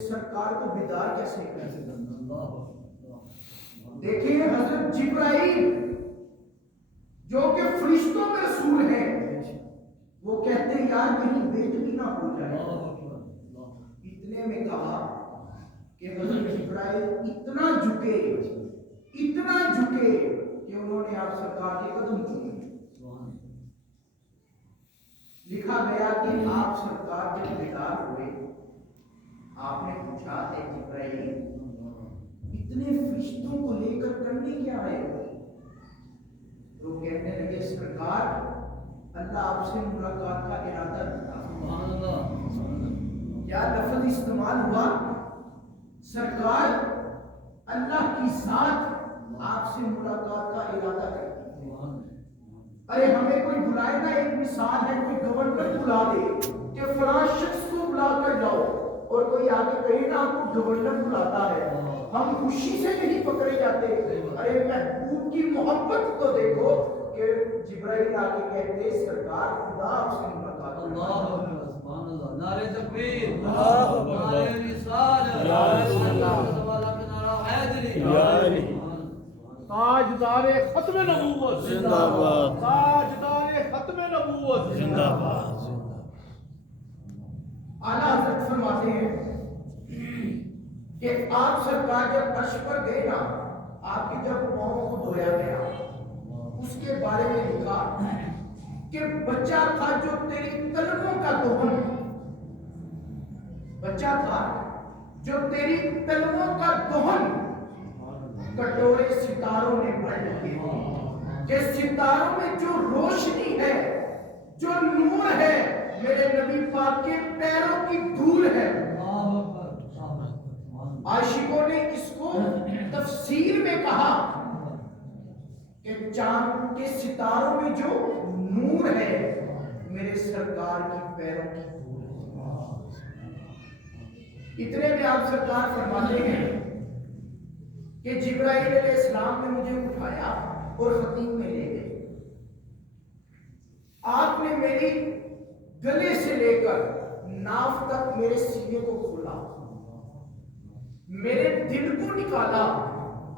سرکار کو بیدار کیسے کریں؟ دیکھیں حضرت جبرائیل جو کہ فرشتوں میں رسول ہیں، وہ کہتے ہیں یار کہیں بےدبی نہ ہو جائے۔ اتنے میں کہا کہ حضرت جبرائیل اتنا جھکے کہ انہوں نے آپ سرکار کے قدم چومے۔ لکھا گیا کہ آپ سرکار جب بیدار ہوئے، آپ نے پوچھا اے جبرائیل اتنے فرشتوں کو لے کر کرنے کیا آئے ہو؟ تو کہنے لگے سرکار اللہ آپ سے ملاقات کا ارادہ رکھتا۔ کیا لفظ استعمال ہوا؟ سرکار اللہ کی ذات آپ سے ملاقات کا ارادہ کرتی۔ ارے ہمیں کوئی بلائے نا، ایک مثال ہے، کوئی گورنر بلا دے کہ فلاں شخص کو بلا کر جاؤ، اور کوئی آگے کہے نا آپ کو گورنر بلاتا ہے، ہم خوشی سے نہیں پکڑے جاتے۔ ارے محبوب کی محبت تو دیکھو کہ جبرائیل آگے کہتے سرکار خدا آپ سے ملاقات کرتا۔ سبحان اللہ، نعرہ تکبیر، نعرہ رسالت، نعرہ حیدری، تاجدار ختم نبوت زندہ باد، تاجدار ختم نبوت زندہ باد۔ اعلیٰ حضرت فرماتے ہیں کہ آپ سرکار جب عرش پر گئے نا، آپ کی جب پاؤں کو دھویا گیا، اس کے بارے میں لکھا کہ بچہ تھا جو تیری قلموں کا دہن، بچہ تھا جو تیری قلموں کا دہن کٹورے ستاروں نے بھر لیے، کہ ستاروں میں جو روشنی ہے، جو نور ہے، میرے نبی پاک کے پیروں کی دھول ہے۔ عاشقوں نے اس کو تفسیر میں کہا کہ چاند کے ستاروں میں جو نور ہے میرے سرکار کی پیروں کی دھول ہے۔ اتنے میں آپ سرکار فرماتے ہیں کہ جبرائیل علیہ السلام نے مجھے اٹھایا اور خطیب میں لے گئے۔ آپ نے میری گلے سے لے کر ناف تک میرے سینے کو کھولا، میرے دل کو نکالا،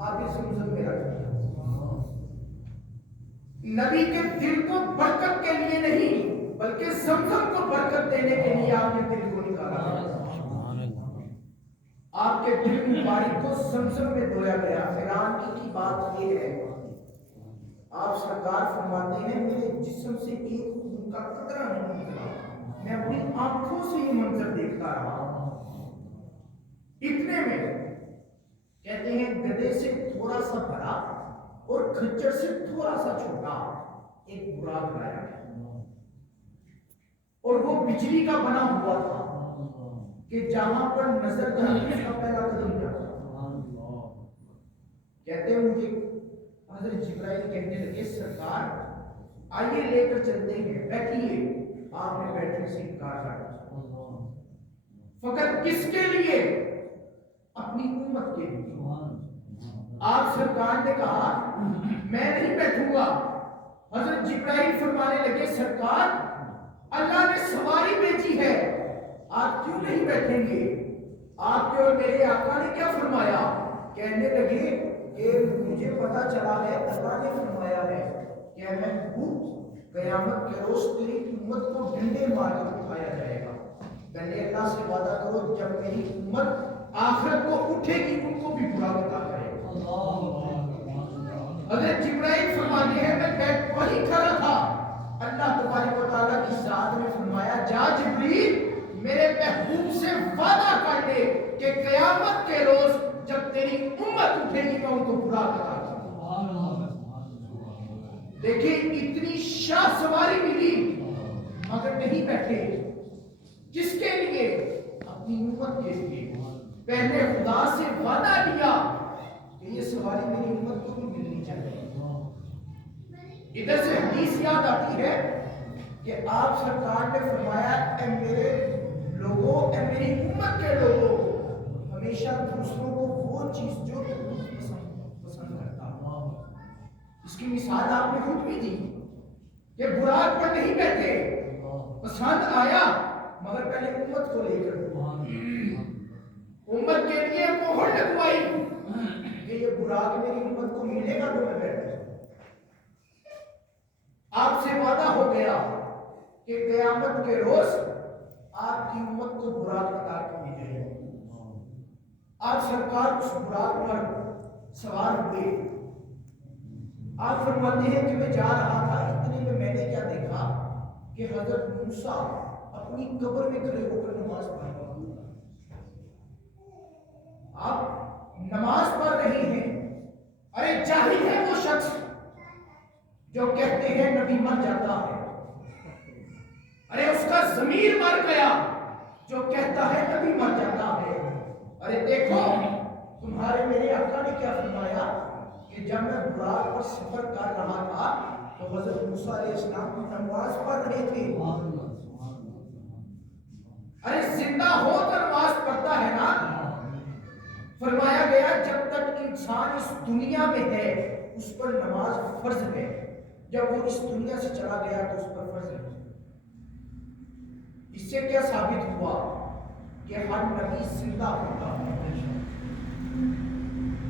آگے زمزم میں رکھ دیا۔ نبی کے دل کو برکت کے لیے نہیں بلکہ زمزم کو برکت دینے کے لیے آپ نے دل کو نکالا۔ آپ کے دل مبارک کو زمزم میں دھویا گیا۔ حیران کی بات یہ ہے، آپ سرکار فرماتے ہیں میرے جسم سے ایک خون کا قطرہ نہیں نکلا، میں اپنی آنکھوں سے یہ منظر دیکھتا رہا۔ اتنے میں کہتے ہیں گدھے سے تھوڑا سا بڑا اور کھچر سے تھوڑا سا چھوٹا ایک براق لایا اور وہ بجلی کا بنا ہوا تھا کہ جہاں پر نظر جاتی اس کا پہلا قدم جاتا۔ کہتے ہیں مجھے حضرت جبرائیل کہنے لگے سرکار آئیے لے کر چلتے ہیں، بیٹھیے۔ آپ نے بیٹھنے سے انکار کر دیا، فقط کس کے لیے؟ اپنی امت کے لیے۔ آپ سرکار نے کہا میں نہیں بیٹھوں گا۔ حضرت جبرائیل فرمانے لگے سرکار اللہ نے سواری بھیجی ہے، آپ کیوں نہیں بیٹھیں گے؟ آپ کے اور میرے آقا نے کیا فرمایا؟ کہنے لگے کہ مجھے پتا چلا ہے اللہ نے فرمایا ہے کہ اے محبوب قیامت کے روز تیری امت کو ڈنڈے مار کر اٹھایا جائے گا۔ پہلے اللہ سے وعدہ کرو جب میری امت آخرت کو اٹھے گی ان کو بھی برا بتا کرے گا۔ حضرت جبرائیل فرماتے ہیں میں بیٹھ وہی کھڑا تھا، اللہ تبارک و تعالیٰ کی ذات نے فرمایا جا جبریل میرے محبوب سے وعدہ کر دے کہ قیامت کے روز جب تیری امت اٹھے گی میں ان کو برا بتا دوں۔ دیکھیں اتنی شاہ سواری ملی مگر نہیں بیٹھے، کس کے لیے؟ اپنی امت کے لیے۔ پہلے خدا سے وعدہ لیا کہ یہ سواری میری امت کو بھی ملنی چاہیے۔ ادھر سے حدیث یاد آتی ہے کہ آپ سرکار نے فرمایا اے میرے لوگوں، اے میری امت کے لوگوں، ہمیشہ دوسروں کو وہ چیز جو پسند کرتا ہوں۔ اس کی مثال آپ نے خود بھی دی کہ براق پر نہیں بیٹھے، پسند آیا مگر پہلے امت کو لے کر امت کے لیے مہر لگوائی کہ یہ براق میری امت کو ملے گا تو میں بیٹھ جاؤں۔ آپ سے وعدہ ہو گیا کہ قیامت کے روز آپ کی امت کو براق عطا کی جائے گی۔ آپ سرکار اس براق پر سوار ہوئے۔ آپ فرماتے ہیں کہ میں جا رہا تھا، اتنے میں نے کیا دیکھا کہ حضرت موسیٰ اپنی قبر میں کھڑے ہو کر نماز پڑھ رہے ہیں۔ آپ نماز پڑھ رہے ہیں۔ ارے جاہل ہے وہ شخص جو کہتے ہیں نبی مر جاتا ہے، ارے اس کا ضمیر مر گیا جو کہتا ہے نبی مر جاتا ہے۔ ارے دیکھو تمہارے میرے آقا نے کیا فرمایا کہ جب میں براق پر سفر کر رہا تھا تو حضرت موسیٰ علیہ السلام نماز پڑھ رہے تھے۔ ارے زندہ ہو تو نماز پڑھتا ہے نا۔ فرمایا گیا جب تک انسان اس دنیا میں ہے اس پر نماز فرض ہے، جب وہ اس دنیا سے چلا گیا تو اس پر فرض ہے۔ اس سے کیا ثابت ہوا کہ ہر نبی زندہ ہوتا ہے۔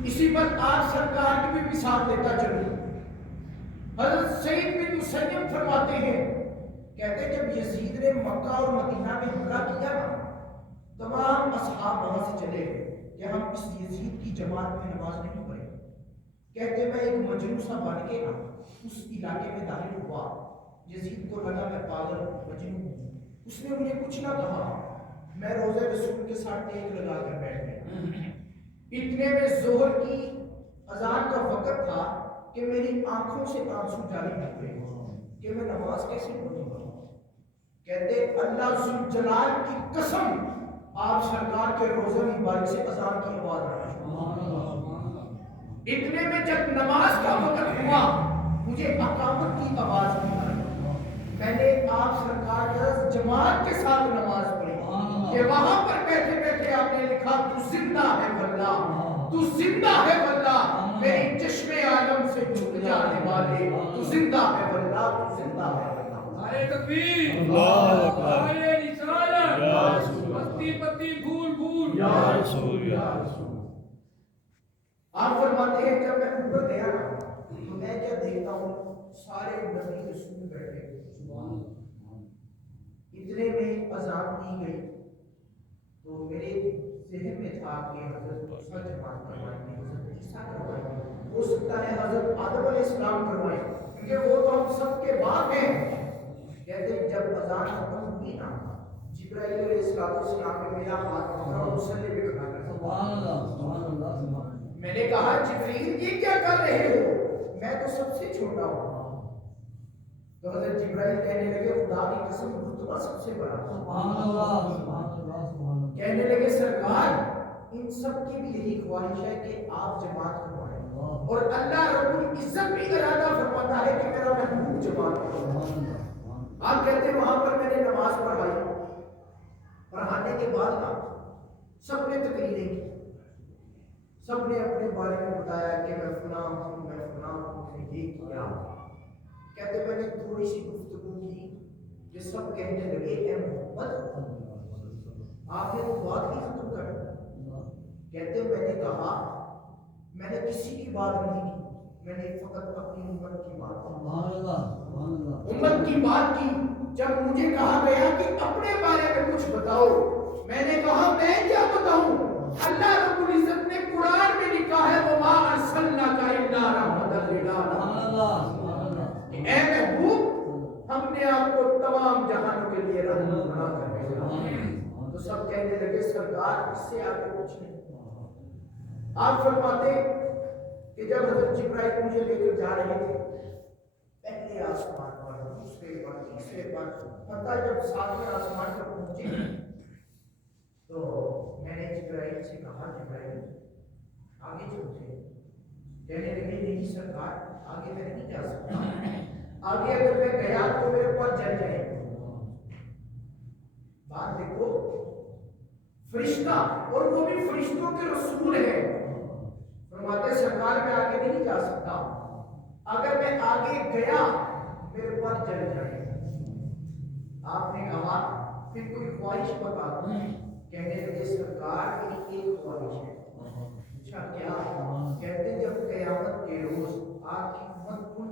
اسی پر آپ سرکار کی بھی مثال دیتا چلوں۔ حضرت سعید بن مسیب فرماتے ہیں، کہتے ہیں جب یزید نے مکہ اور مدینہ میں حملہ کیا نا، تمام اصحاب وہاں سے چلے گئے کہ ہم اس یزید کی جماعت میں نماز نہیں پڑھیں۔ کہتے میں ایک مجنون سا بن کے نا اس علاقے میں داخل ہوا۔ یزید کو لگا میں پاگل مجنون ہوں، اس نے مجھے کچھ نہ کہا، میں روزہ رسول کے ساتھ ٹیک لگا کر بیٹھ گیا۔ اتنے میں ظہر کی اذان کا وقت تھا کہ میری آنکھوں سے آنسو جاری ہوئے کہ میں نماز کیسے پڑھوں گا۔ کہتے اللہ ذوالجلال کی قسم آپ سرکار کے روزہ مبارک سے اذان کی آواز آئی۔ اتنے میں جب نماز کا وقت ہوا مجھے اقامت کی آواز بھی آئی۔ میں نے آپ سرکار کا جماعت کے ساتھ نماز پڑھی کہ وہاں پر بیٹھے بیٹھے آپ نے لکھا تو زندہ ہے واللہ، تو زندہ ہے واللہ، میری چشم عالم سے جھک جانے والے، تو زندہ ہے واللہ، تو زندہ ہے واللہ۔ نعرہ تکبیر، اللہ اکبر، نعرہ رسالت، یا رسول اللہ، پتی پتی پھول پھول، یا رسول، یا رسول۔ آپ فرماتے ہیں جب میں اوپر گیا نا تو میں کیا دیکھتا ہوں سارے نبی رسول بیٹھے۔ اتنے میں اذان دی گئی تو میرے ذہن میں تھا کہ حضرت موسیٰ جماعت کروائیں گے، حضرت عیسیٰ کروائیں گے، ہو سکتا ہے حضرت آدم علیہ السلام کروائیں کیونکہ وہ تو ہم سب کے بعد ہیں۔ کہتے ہیں جب اذان ختم ہوئی نا جبرائیل علیہ السلام نے میرا ہاتھ پکڑا اور مصلی پہ کھڑا کر دیا۔ سبحان اللہ، سبحان اللہ، سبحان اللہ۔ میں نے کہا جبرائیل یہ کیا کر رہے ہو، میں تو سب سے چھوٹا ہوں۔ تو حضرت جبرائیل کہنے لگے خدا کی قسم رتبہ سب سے بڑا۔ سبحان اللہ، سبحان اللہ، سبحان اللہ۔ کہنے لگے سرکار ان سب کی بھی یہی خواہش ہے کہ آپ جماعت کروائیں، اور اللہ رب العزت بھی ارادہ فرماتا ہے کہ میرا محبوب جماعت کروائے۔ آپ کہتے ہیں وہاں پر میں نے نماز پڑھائی، پڑھانے کے بعد نا سب نے تقریریں کی، سب نے اپنے بارے میں بتایا کہ میں فلاں ہوں، میں فلاں ہوں، میں یہ کیا۔ کہتے میں نے تھوڑی سی گفتگو کی کہ سب کہنے لگے اے محمد آپ نے تو بات ہی ختم کر دی۔ کہتے میں نے کہا میں نے کسی کی بات نہیں کی، میں نے فقط اپنی امت کی بات کی۔ سبحان اللہ، سبحان اللہ۔ امت کی بات کی۔ جب مجھے کہا گیا کہ اپنے بارے میں کچھ بتاؤ، میں نے کہا میں کیا بتاؤں، اللہ رب العزت نے قرآن میں لکھا ہے وَمَا أَرْسَلْنَاكَ إِلَّا رَحْمَةً لِلْعَالَمِينَ۔ سبحان اللہ، سبحان اللہ۔ اے محبوب ہم نے آپ کو تمام جہانوں کے لیے رحمت بنا کر بھیجا۔ تو سب کہنے لگے سرکار اس سے آگے کچھ نہیں۔ آپ فرماتے کہ جب حضرت جبرائیل مجھے لے کر جا رہے تھے پہلے آسمان پر، دوسرے پر، تیسرے پر، حتیٰ جب ساتویں آسمان پر پہنچے تو میں نے جبرائیل سے کہا جبرائیل آگے چلتے۔ کہنے لگے نہیں سرکار آگے میں نہیں جا سکتا، آگے اگر میں گیا تو میرے پر جل جائے۔ بات دیکھو فرشتہ، اور وہ بھی فرشتوں کے رسول ہے، فرماتے سرکار میں آگے نہیں جا سکتا، اگر میں آگے گیا میرے پر جل جائے۔ آپ نے کہا پھر کوئی خواہش بتا دو۔ کہنے لگے سرکار میری ایک خواہش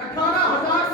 18,000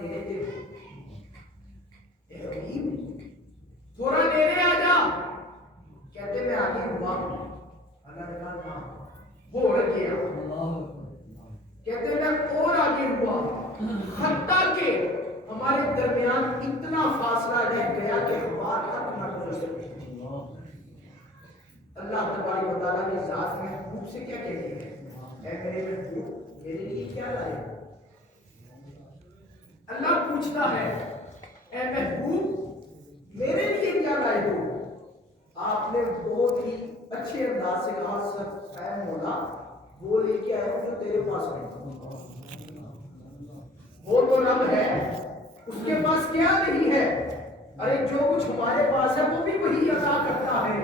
نیرے دے اے حبیب تھوڑا نیرے آ جا. کہتے میں آگے ہوا. اللہ نے کہا نہ وہ اڑ گیا. کہتے میں اور آگے ہوا حتیٰ کہ ہمارے درمیان اتنا فاصلہ رہ گیا کہ ہوا تک نہ پہنچ سکے. اللہ تبارک و تعالیٰ کی ذات محبوب سے کیا کہتے ہیں؟ اے میرے محبوب میرے لیے کیا لائے؟ اللہ پوچھتا ہے اے محبوب میرے لیے کیا لائے ہو؟ آپ نے بہت ہی اچھے انداز سے کہا سر اے مولا وہ لے کے آئے ہو جو تیرے پاس نہیں. وہ تو رب ہے اس کے پاس کیا نہیں ہے؟ ارے جو کچھ ہمارے پاس ہے وہ بھی وہی عطا کرتا ہے.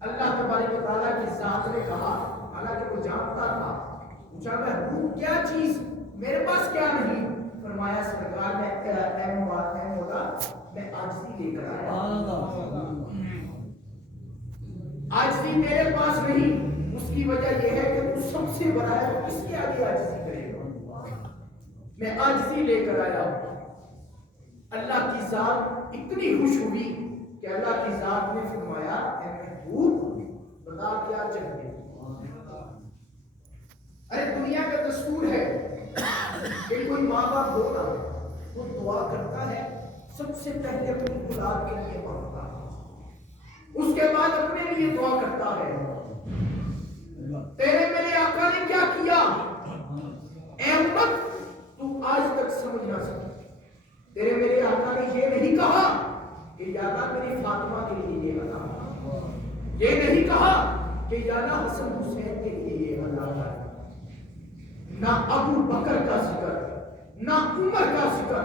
اللہ تبارک و تعالیٰ کی ذات نے کہا حالانکہ وہ جانتا تھا. پوچھا محبوب کیا چیز میرے پاس کیا نہیں؟ فرمایا سرکار نے اے مولا میں عاجزی لے کر آیا. عاجزی تیرے پاس نہیں اس کی وجہ یہ ہے کہ تو سب سے بڑا ہے اس کے آگے عاجزی کرے گا. میں عاجزی لے کر آیا. اللہ کی ذات اتنی خوش ہوئی کہ اللہ کی ذات نے فرمایا اے محبوب بتا کیا چاہیے. ارے دنیا کا دستور ہے کہ کوئی ماں باپ ہوتا ہے وہ دعا کرتا ہے سب سے پہلے اپنی اولاد کے لیے مانگتا ہے اس کے بعد اپنے لیے دعا کرتا ہے. تیرے میرے آقا نے کیا کیا اے امت تو آج تک سمجھ نہ سکی. تیرے میرے آقا نے یہ نہیں کہا کہ یا اللہ میری فاطمہ کے لیے یہ عطا کر. یہ نہیں کہا کہ یا اللہ حسن حسین کے لیے یہ عطا کر. نہ ابو بکر کا ذکر نہ عمر کا ذکر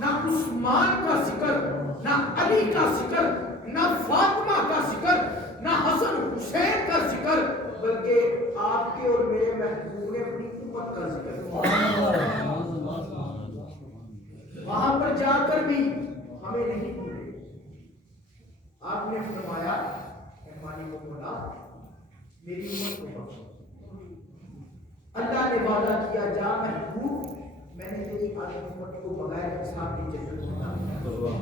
نہ عثمان کا ذکر نہ علی کا ذکر نہ فاطمہ کا ذکر نہ حسن حسین کا ذکر بلکہ آپ کے اور میرے محبوب نے اپنی امت کا ذکر کیا. وہاں پر جا کر بھی ہمیں نہیں بھولے. آپ نے فرمایا اے مالک و مولا میری امت کو بخش. اللہ نے وعدہ کیا جا محبوب میں نے تیری آل امت کو بغیر حساب کی جنت میں ڈالا.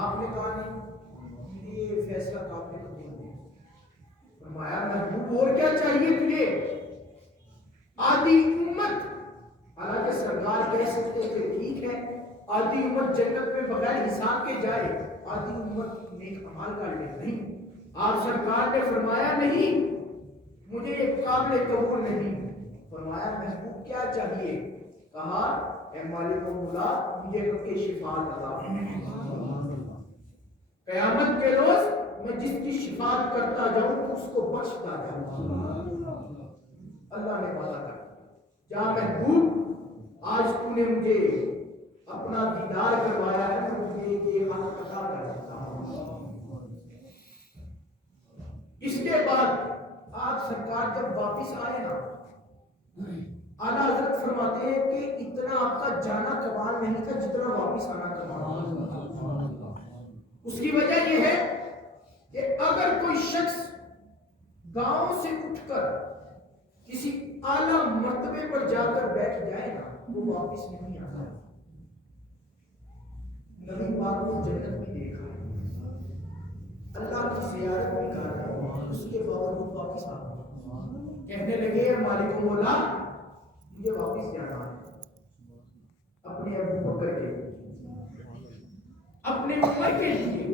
آپ نے کہا نہیں یہ فیصلہ قابل قبول نہیں. فرمایا محبوب اور کیا چاہیے تجھے؟ آدھی امت حالانکہ سرکار کہہ سکتے تھے ٹھیک ہے آدھی امت جنت میں بغیر حساب کے جائے آدھی امت نیک اعمال کر لے. نہیں آپ سرکار نے فرمایا نہیں مجھے ایک قابل قبول نہیں. فرمایا محبوب کیا چاہیے؟ کہا اے مالک و مولا مجھے رب کے شفاعت عطا فرما. قیامت کے روز میں جس کی شفاعت کرتا جاؤں اس کو بخشتا جاؤں. اللہ نے وعدہ کر جا محبوب آج تو نے مجھے اپنا دیدار کروایا ہے تو مجھے یہ حق عطا کر دیتا ہوں. اس کے بعد آپ سرکار جب واپس آئے نا اعلیٰ حضرت فرماتے ہیں کہ اتنا آپ کا جانا کمال نہیں تھا جتنا واپس آنا کمال. اس کی وجہ یہ ہے کہ اگر کوئی شخص گاؤں سے اٹھ کر کسی اعلیٰ مرتبے پر جا کر بیٹھ جائے نا وہ واپس نہیں آتا. نبی پاک نے جنت بھی دیکھا اللہ کی زیارت بھی کر رہا اس کے باوجود واپس آ کہنے لگے مالک و مولا مجھے واپس جانا ہے اپنے ابو بکر کے اپنے عمر کے لیے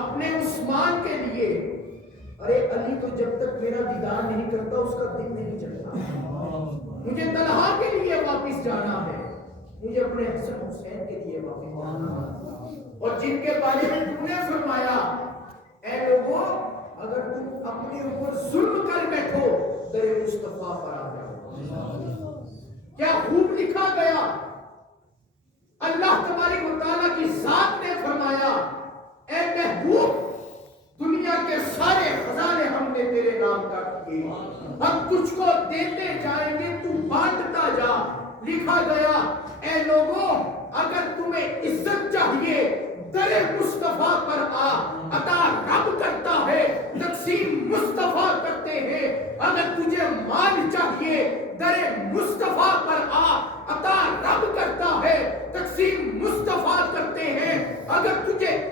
اپنے عثمان کے لیے. ارے علی تو جب تک میرا دیدار نہیں کرتا اس کا دل نہیں چلتا. مجھے طلحہ کے لیے واپس جانا ہے مجھے اپنے حسن حسین کے لیے واپس جانا ہے. اور جن کے بارے میں تم نے فرمایا اے لوگوں اگر تم اپنے اوپر ظلم کر بیٹھو در مصطفیٰ پر آ جاؤ. کیا خوب لکھا گیا. اللہ تبارک و تعالیٰ کی ذات نے فرمایا اے محبوب دنیا کے سارے خزانے ہم نے تیرے نام کا کیے ہم تجھ کو دیتے جائیں گے تو بانٹتا جا. لکھا گیا اے لوگوں اگر تمہیں عزت چاہیے در مصطفیٰ پر آ عطا رب کرتا ہے تقسیم مصطفیٰ کرتے ہیں. اگر تجھے مال چاہیے در مصطفیٰ پر آ عطا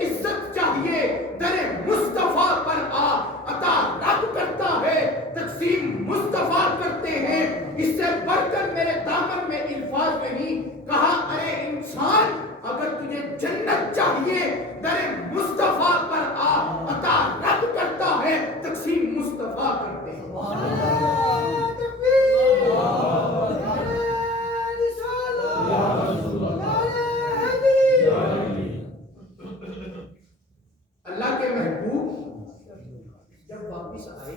عزت چاہیے در مصطفیٰ پر آ، عطا رب کرتا ہے تقسیم مصطفیٰ کرتے ہیں، اس سے بڑھ کر میرے دامن میں الفاظ نہیں کہا ارے انسان اگر تجھے جنت چاہیے در مصطفیٰ پر آ، عطا رب کرتا ہے تقسیم مصطفیٰ کرتے ہیں۔ اللہ کے محبوب جب واپس آئے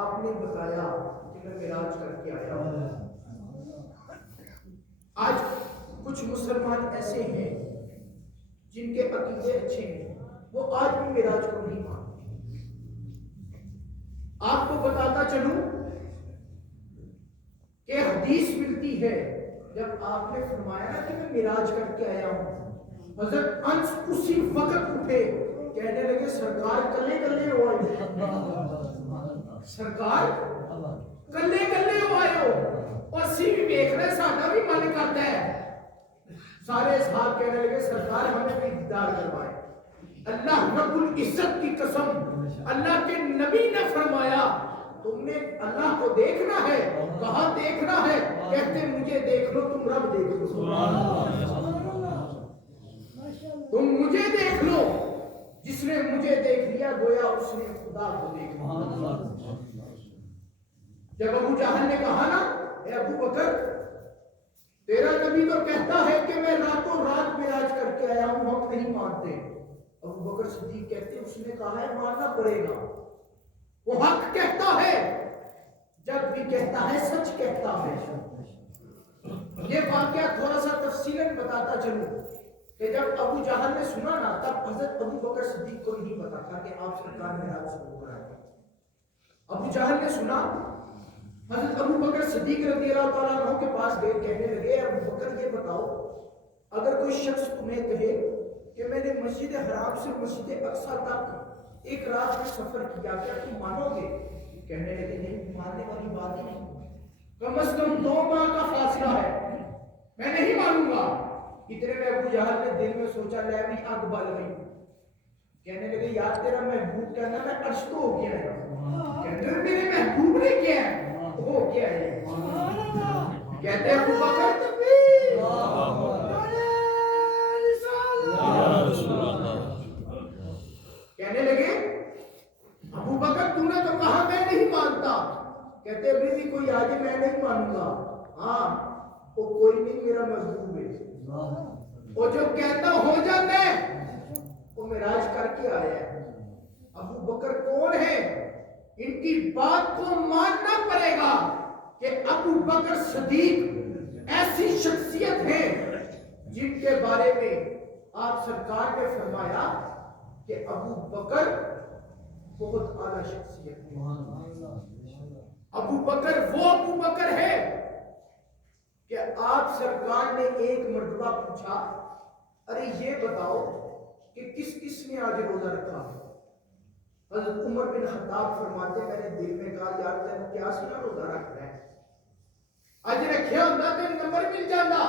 آپ نے بتایا کہ میں معراج کر کے آیا ہوں۔ آج کچھ مسلمان ایسے ہیں جن کے عقیدے اچھے ہیں، وہ آج بھی معراج کو نہیں مانتے۔ آپ کو بتاتا چلوں کہ حدیث ملتی ہے جب آپ نے فرمایا نا کہ میں معراج کر کے آیا ہوں، حضرت انس اسی وقت اٹھے، کہنے لگے سرکار کلے کلے ہو آئے، سرکار کلے کلے ہو آئے ہو، اور سی بھی دیکھ رہے ساڈا بھی من کرتا ہے۔ سارے اصحاب کہنے لگے سرکار ہمیں بھی دیدار کروائے۔ اللہ رب العزت کی قسم، اللہ کے نبی نے فرمایا تم نے اللہ کو دیکھنا ہے، کہاں دیکھنا ہے؟ کہتے مجھے دیکھ لو تم رب دیکھ لو، تم مجھے دیکھ لو، جس نے مجھے دیکھ لیا گویا اس نے خدا کو دیکھ لیا۔ جب ابو جہل نے کہا نا اے ابو بکر تیرا نبی تو کہتا ہے کہ میں راتوں رات معراج کر کے آیا ہوں، ہم نہیں مانتے۔ ابو بکر صدیق کہتے اس نے کہا ہے ماننا پڑے گا، وہ حق کہتا ہے، جب بھی کہتا ہے سچ کہتا ہے۔ یہ واقعہ تھوڑا سا تفصیلاً بتاتا چلوں کہ جب ابو جہل نے سنا نا تب حضرت ابو بکر صدیق کو نہیں پتا تھا کہ آپ سرکار معراج سے ہو رہا ہے۔ ابو جہل نے سنا، حضرت ابو بکر صدیق رضی اللہ تعالیٰ عنہ کے پاس گئے، کہنے لگے ابو بکر یہ بتاؤ اگر کوئی شخص تمہیں کہے کہ میں نے مسجد حرام سے مسجد اقصی تک ایک رات میں سفر کیا، کیا تم مانو گے؟ کہنے لگے نہیں، ماننے والی بات ہی نہیں، کم از کم 2 ماہ کا فاصلہ ہے، میں نہیں مانوں گا۔ اتنے میں ابو جہل نے دل میں سوچا لے بھی آگ بل گئی، کہنے لگے یار تیرا محبوب کہنا میں عرش تو ہو گیا ہے، کہنے لگے میرے محبوب نے کیا ہے ہو گیا ہے۔ کہتے ابو بکر کہنے لگے ابو بکر تو نے تو کہا میں نہیں مانتا، کہتے ابھی بھی کوئی آگے میں نہیں مانوں گا، ہاں وہ کوئی نہیں میرا محبوب ہے، وہ جو کہتا ہو جاتا ہے وہ معراج کر کے آیا ہے۔ ابو بکر کون ہے؟ ان کی بات کو ماننا پڑے گا کہ ابو بکر صدیق ایسی شخصیت ہے جن کے بارے میں آپ سرکار نے فرمایا کہ ابو بکر بہت اعلیٰ شخصیت ہے۔ ابو بکر وہ ابو بکر ہے کہ آپ سرکار نے ایک مرتبہ پوچھا ارے یہ بتاؤ کہ کس کس نے آج روزہ رکھا؟ حضرت عمر بن خطاب فرماتے میں نے دل میں کہا یار تین کیا سنا روزہ رکھ رہا ہے، آج رکھیا ہوتا تو نمبر مل جاتا۔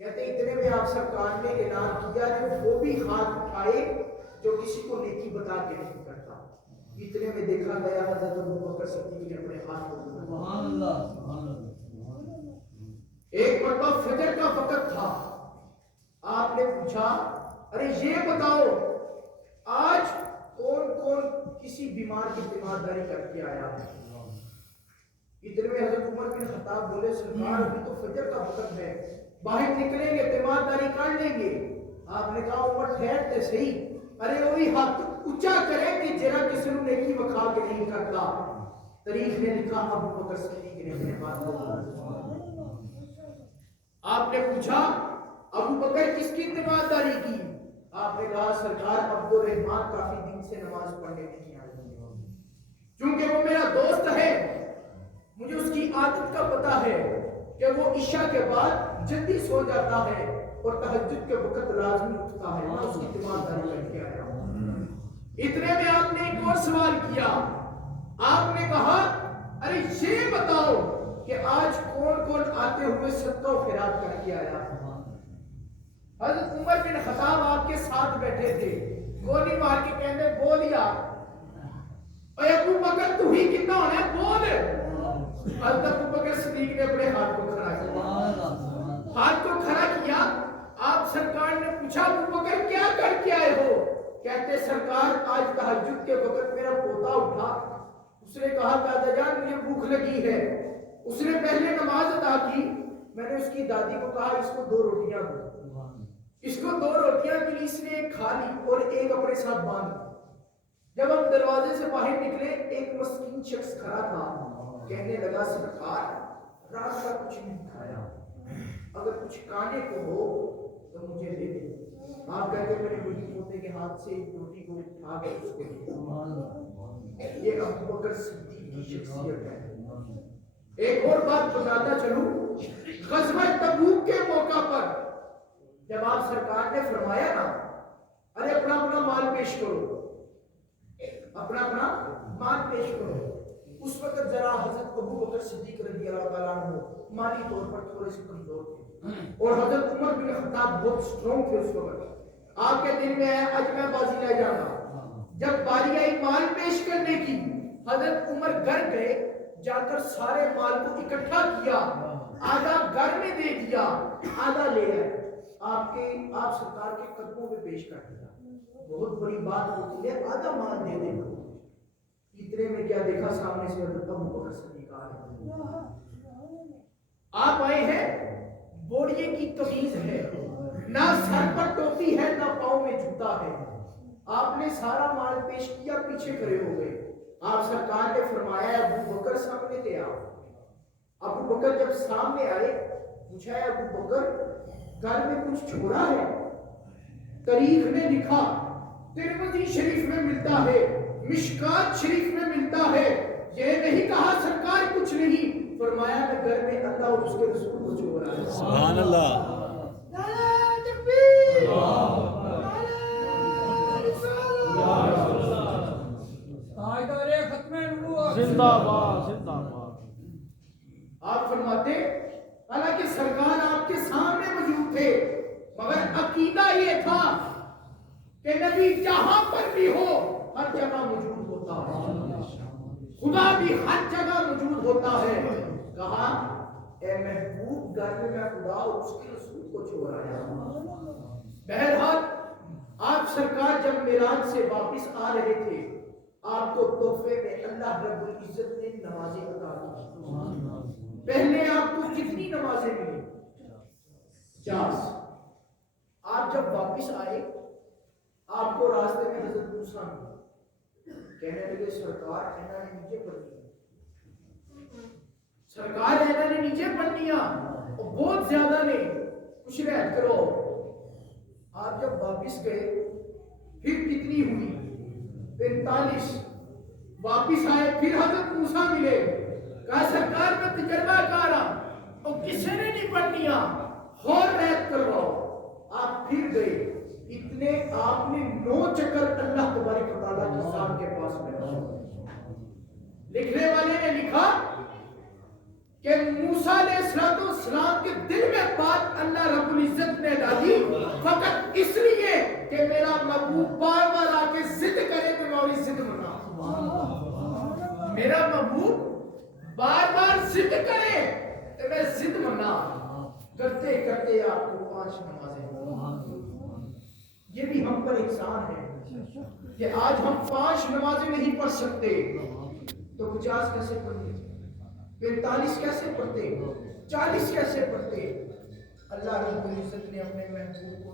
کہتے اتنے میں آپ سرکار نے اعلان کیا کہ وہ بھی ہاتھ اٹھائے جو کسی کو نیکی بتا کے نہیں کرتا۔ اتنے میں دیکھا گیا حضرت ابو بکر صدیق نے اپنے ہاتھ کو سبحان اللہ سبحان اللہ۔ ایک مرتبہ فجر کا وقت تھا، آپ نے پوچھا ارے یہ بتاؤ آج کون کون کسی بیمار کی تیمارداری کر کے آیا ہے؟ اتنے میں حضرت عمر بن خطاب بولے سرکار ابھی تو فجر کا وقت ہے، باہر نکلیں گے تیمارداری کر لیں گے۔ آپ نے کہا عمر ٹھہرتے صحیح، ارے وہی ہاتھ اونچا کرے کہ جرا کسی نے نیکی بکھا کے نہیں کرتا۔ تاریخ نے لکھا ابو بکر صدیق نے اپنے ہاتھ کو۔ آپ نے پوچھا ابو بکر کس کی تیمارداری کی؟ آپ نے کہا سرکار عبد الرحمان کافی دن سے نماز پڑھنے نہیں آئے، چونکہ وہ میرا دوست ہے، مجھے اس کی عادت کا پتہ ہے کہ وہ عشاء کے بعد جلدی سو جاتا ہے اور تہجد کے وقت لازمی اٹھتا ہے، میں اس کی تیمارداری کر کے آیا ہوں۔ اتنے میں آپ نے ایک اور سوال کیا، آپ نے کہا ارے یہ بتاؤ کہ آج کون کون آتے ہوئے صدقہ و خیرات کر کے آیا؟ حضرت عمر بن خطاب آپ کے ساتھ بیٹھے تھے، گولی مار کے کہنے بولیا اے ابو بکر تو ہی کتنا ہونا ہے بول. حضرت ابو بکر صدیق نے اپنے ہاتھ کو کھڑا کیا، ہاتھ کو کھڑا کیا. آپ سرکار نے پوچھا ابو بکر کیا کر کے آئے ہو؟ کہتے سرکار آج تہجد کے وقت میرا پوتا اٹھا، اس نے کہا دادا جان مجھے بھوک لگی ہے. اس نے پہلے نماز ادا کی، میں نے اس کی دادی کو کہا اس کو 2 روٹیاں دو. اس کو 2 روٹیاں ملی، اس نے ایک کھا لی اور ایک اپنے ساتھ باندھ لی. جب ہم دروازے سے باہر نکلے ایک مسکین شخص کھڑا تھا، کہنے لگا سرکار رات کا کچھ نہیں کھایا، اگر کچھ کھانے کو ہو تو مجھے دے دیں. آپ کہتے میرے بڑی پوتے کے ہاتھ سے ایک روٹی کو اٹھا کے اس کو دیا. یہ ابو بکر صدیق کی شخصیت ہے. ایک اور بات بتاتا چلوں، غزوہ تبوک کے موقع پر جب آپ سرکار نے فرمایا نا ارے اپنا اپنا مال پیش کرو، اپنا اپنا مال پیش کرو، اس وقت ذرا حضرت ابو بکر صدیق رضی اللہ تعالیٰ عنہ مالی طور پر تھوڑے سے کمزور تھے اور حضرت عمر بن خطاب بہت سٹرونگ تھے اس وقت. آپ کے دل میں آیا آج میں بازی لے جاؤں گا. جب باری آئی مال پیش کرنے کی، حضرت عمر گھر گئے، جا کر سارے مال کو اکٹھا کیا، آدھا گھر میں دے دیا، آدھا لے آئے، آپ سرکار کے قدموں پہ پیش کر دیا. بہت بڑی بات ہوتی ہے آدھا مال دے دینا. اتنے میں کیا دیکھا سامنے سے حضرت ابو بکر صدیق آ رہے. آپ آئے ہیں، بوڑھے کی تمیز ہے، نہ سر پر ٹوپی ہے نہ پاؤں میں جوتا ہے. آپ نے سارا مال پیش کیا، پیچھے کھڑے ہو گئے. آپ سرکار نے فرمایا ابو بکر سامنے لے آؤ. ابو بکر جب سامنے آئے پوچھا ہے ابو بکر گھر میں کچھ چھوڑا ہے؟ تاریخ نے لکھا، ترمذی شریف میں ملتا ہے، مشکات شریف میں ملتا ہے، یہ نہیں کہا سرکار کچھ نہیں، فرمایا میں گھر میں اللہ اور اس کے رسول کو چھوڑا ہے. سبحان اللہ. نعرہ تکبیر، زندہ باد زندہ باد. آپ فرماتے حالانکہ سرکار آپ کے سامنے موجود تھے مگر عقیدہ یہ تھا کہ نبی جہاں پر بھی ہو ہر جگہ موجود ہوتا ہے، خدا بھی ہر جگہ موجود ہوتا ہے. کہا اے محبوب گھر میں میں خدا اور اس کے رسول کو چھوڑ آیا. بہرحال آپ سرکار جب معراج سے واپس آ رہے تھے آپ کو تحفے میں اللہ رب العزت نے نمازیں عطا کی. پہلے آپ کو کتنی نمازیں ملی؟ 50. آپ جب واپس آئے آپ کو راستے میں حضرت موسیٰ ملے، کہنے لگے سرکار اینا نے نیچے پڑھ دیا، سرکار اینا نے نیچے پڑھ دیا اور بہت زیادہ نے، کچھ رعایت کرو. آپ جب واپس گئے پھر کتنی ہوئی؟ 45. واپس آئے پھر حضرت موسیٰ ملے، کہا سرکار میں تجربہ کارا اور کسی نے نہیں پڑھ دیا، اور رعایت کرواؤ. آپ پھر گئے، اتنے آپ نے 9 چکر اللہ تبارک و تعالیٰ کی ذات کے پاس میں. لکھنے والے نے لکھا کہ موسیٰ علیہ السلام کے دل میں بات اللہ رب العزت نے ڈالی فقط اس لیے کہ میرا محبوب بار بار آ کے ضد کرے تو میں اور ضد منا. میرا محبوب بار بار ضد کرے تو میں ضد منا. کرتے کرتے آپ کو 5 نمازیں. یہ بھی ہم پر احسان ہے کہ آج ہم 5 نمازیں نہیں پڑھ سکتے تو 50 کیسے پڑھتے، 45 کیسے پڑھتے، 40 کیسے پڑھتے. اللہ رب العزت نے اپنے محبوب کو